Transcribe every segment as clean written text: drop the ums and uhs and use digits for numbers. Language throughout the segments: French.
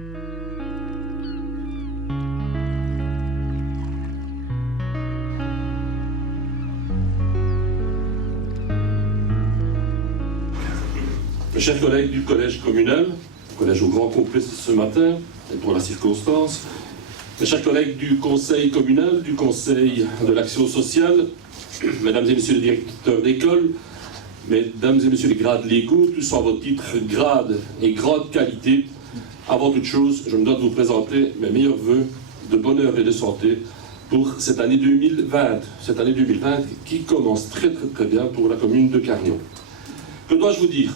Mes chers collègues du collège communal, collège au grand complet ce matin, et pour la circonstance, mes chers collègues du conseil communal, du conseil de l'action sociale, mesdames et messieurs les directeurs d'école, mesdames et messieurs les grades légaux, tous en vos titres, grades et grande qualité, avant toute chose, je me dois de vous présenter mes meilleurs vœux de bonheur et de santé pour cette année 2020. Cette année 2020 qui commence très bien pour la commune de Carnion. Que dois-je vous dire?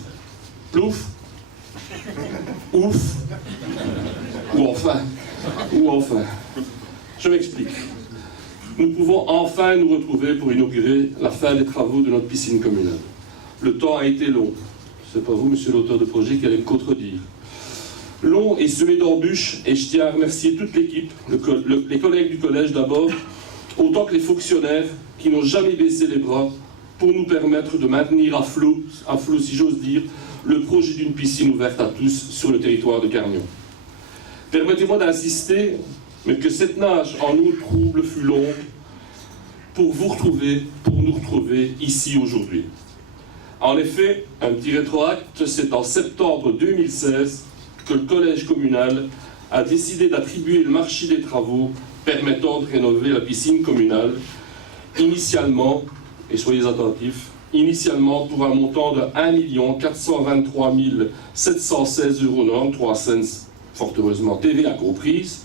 Plouf, ouf, ou enfin. Je m'explique. Nous pouvons enfin nous retrouver pour inaugurer la fin des travaux de notre piscine communale. Le temps a été long. C'est pas vous, monsieur l'auteur de projet, qui allez me contredire. Long et semé d'embûches, et je tiens à remercier toute l'équipe, les collègues du collège d'abord, autant que les fonctionnaires qui n'ont jamais baissé les bras pour nous permettre de maintenir à flot si j'ose dire, le projet d'une piscine ouverte à tous sur le territoire de Carnion. Permettez-moi d'insister, mais que cette nage en eau trouble fut longue pour nous retrouver ici aujourd'hui. En effet, un petit rétroacte, c'est en septembre 2016 que le collège communal a décidé d'attribuer le marché des travaux permettant de rénover la piscine communale, initialement, et soyez attentifs, initialement pour un montant de 1 423 716,93 €, fort heureusement TVA comprise.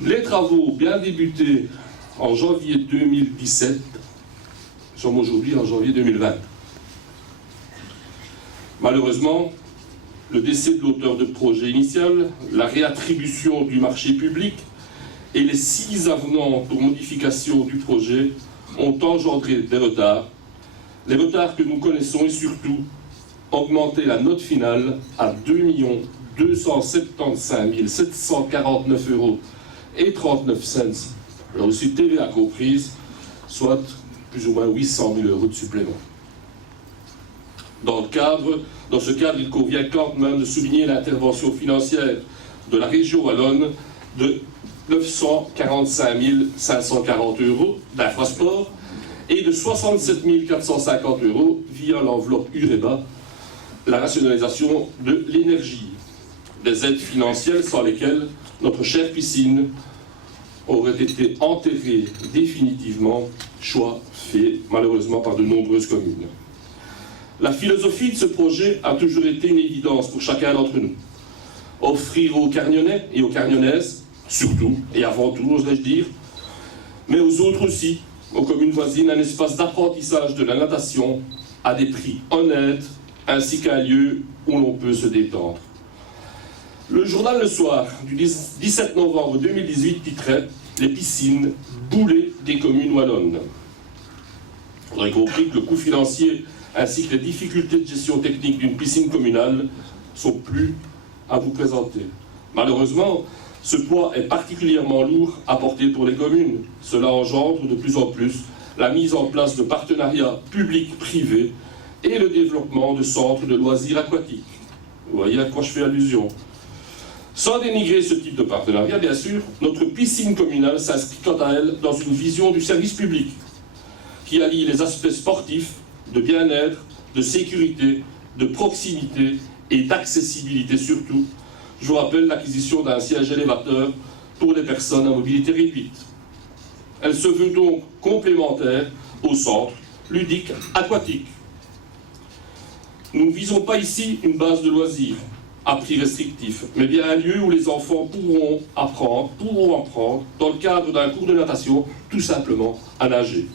Les travaux bien débutés en janvier 2017 sont aujourd'hui en janvier 2020. Malheureusement, le décès de l'auteur de projet initial, la réattribution du marché public et les 6 avenants pour modification du projet ont engendré des retards. Les retards que nous connaissons et surtout augmenter la note finale à 2 275 749,39 €, là aussi TVA comprise, soit plus ou moins 800 000 € de supplément. Dans ce cadre, il convient quand même de souligner l'intervention financière de la région wallonne de 945 540 € d'infrasport et de 67 450 € via l'enveloppe UREBA, la rationalisation de l'énergie. Des aides financières sans lesquelles notre chère piscine aurait été enterrée définitivement, choix fait malheureusement par de nombreuses communes. La philosophie de ce projet a toujours été une évidence pour chacun d'entre nous. Offrir aux Carnionnais et aux Carnionnaises, surtout et avant tout, oserais-je dire, mais aux autres aussi, aux communes voisines, un espace d'apprentissage de la natation à des prix honnêtes, ainsi qu'un lieu où l'on peut se détendre. Le journal Le Soir du 17 novembre 2018 titrait « Les piscines boulées des communes wallonnes ». Vous aurez compris que le coût financier ainsi que les difficultés de gestion technique d'une piscine communale sont plus à vous présenter. Malheureusement, ce poids est particulièrement lourd à porter pour les communes. Cela engendre de plus en plus la mise en place de partenariats publics-privés et le développement de centres de loisirs aquatiques. Vous voyez à quoi je fais allusion. Sans dénigrer ce type de partenariat, bien sûr, notre piscine communale s'inscrit quant à elle dans une vision du service public qui allie les aspects sportifs, de bien-être, de sécurité, de proximité et d'accessibilité surtout. Je vous rappelle l'acquisition d'un siège élévateur pour les personnes à mobilité réduite. Elle se veut donc complémentaire au centre ludique aquatique. Nous ne visons pas ici une base de loisirs à prix restrictif, mais bien un lieu où les enfants pourront apprendre, dans le cadre d'un cours de natation, tout simplement à nager.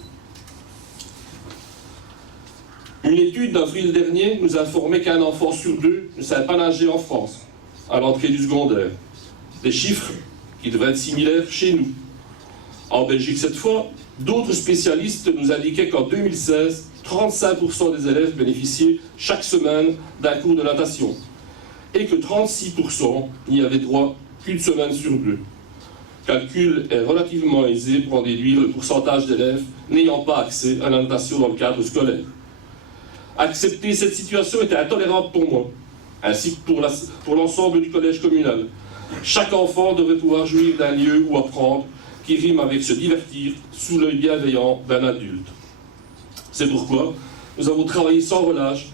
Une étude d'avril dernier nous informait qu'un enfant sur 2 ne savait pas nager en France, à l'entrée du secondaire. Des chiffres qui devraient être similaires chez nous. En Belgique cette fois, d'autres spécialistes nous indiquaient qu'en 2016, 35% des élèves bénéficiaient chaque semaine d'un cours de natation et que 36% n'y avaient droit qu'une semaine sur 2. Calcul est relativement aisé pour en déduire le pourcentage d'élèves n'ayant pas accès à la natation dans le cadre scolaire. Accepter cette situation était intolérable pour moi. ainsi que pour l'ensemble du collège communal. Chaque enfant devrait pouvoir jouir d'un lieu où apprendre, qui rime avec se divertir sous l'œil bienveillant d'un adulte. C'est pourquoi nous avons travaillé sans relâche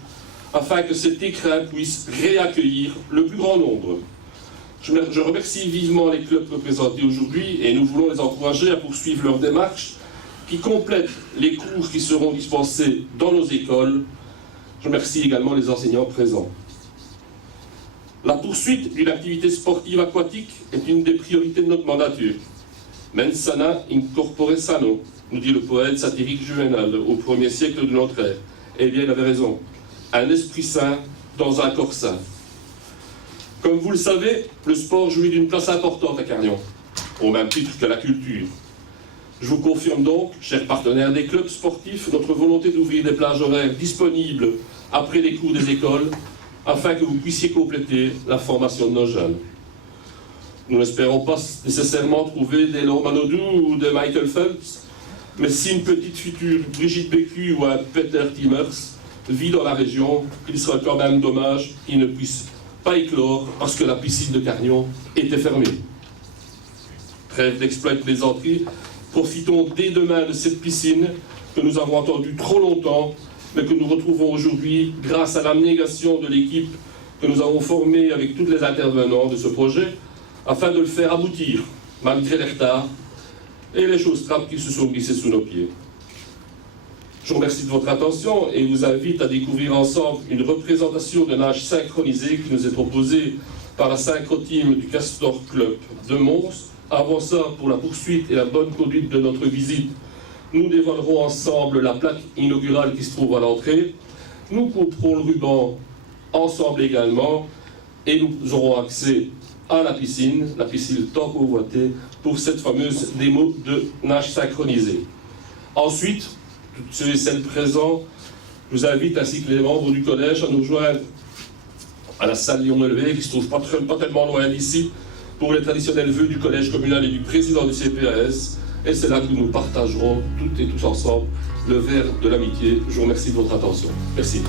afin que cet écrin puisse réaccueillir le plus grand nombre. Je remercie vivement les clubs représentés aujourd'hui et nous voulons les encourager à poursuivre leur démarche qui complète les cours qui seront dispensés dans nos écoles. Je remercie également les enseignants présents. La poursuite d'une activité sportive aquatique est une des priorités de notre mandature. Mens sana in corpore sano, nous dit le poète satirique Juvénal au 1er siècle de notre ère. Eh bien, il avait raison. Un esprit sain dans un corps sain. Comme vous le savez, le sport jouit d'une place importante à Carnion, au même titre que la culture. Je vous confirme donc, chers partenaires des clubs sportifs, notre volonté d'ouvrir des plages horaires disponibles après les cours des écoles, afin que vous puissiez compléter la formation de nos jeunes. Nous n'espérons pas nécessairement trouver des Laure Manodou ou des Michael Phelps, mais si une petite future Brigitte Bécu ou un Peter Timmers vit dans la région, il sera quand même dommage qu'ils ne puissent pas éclore parce que la piscine de Carnion était fermée. Trêve d'exploit de plaisanterie, profitons dès demain de cette piscine que nous avons entendue trop longtemps, mais que nous retrouvons aujourd'hui grâce à l'abnégation de l'équipe que nous avons formée avec tous les intervenants de ce projet, afin de le faire aboutir, malgré les retards et les choses trappes qui se sont glissées sous nos pieds. Je vous remercie de votre attention et vous invite à découvrir ensemble une représentation de nage synchronisé qui nous est proposée par la synchro-team du Castor Club de Mons. Avant ça, pour la poursuite et la bonne conduite de notre visite, nous dévoilerons ensemble la plaque inaugurale qui se trouve à l'entrée. Nous couperons le ruban ensemble également et nous aurons accès à la piscine tant convoitée pour cette fameuse démo de nage synchronisé. Ensuite, tous ceux et celles présents, je vous invite ainsi que les membres du collège à nous joindre à la salle Lyon-Élevé qui se trouve pas tellement loin d'ici pour les traditionnels vœux du collège communal et du président du CPAS. Et c'est là que nous partagerons toutes et tous ensemble le verre de l'amitié. Je vous remercie de votre attention. Merci.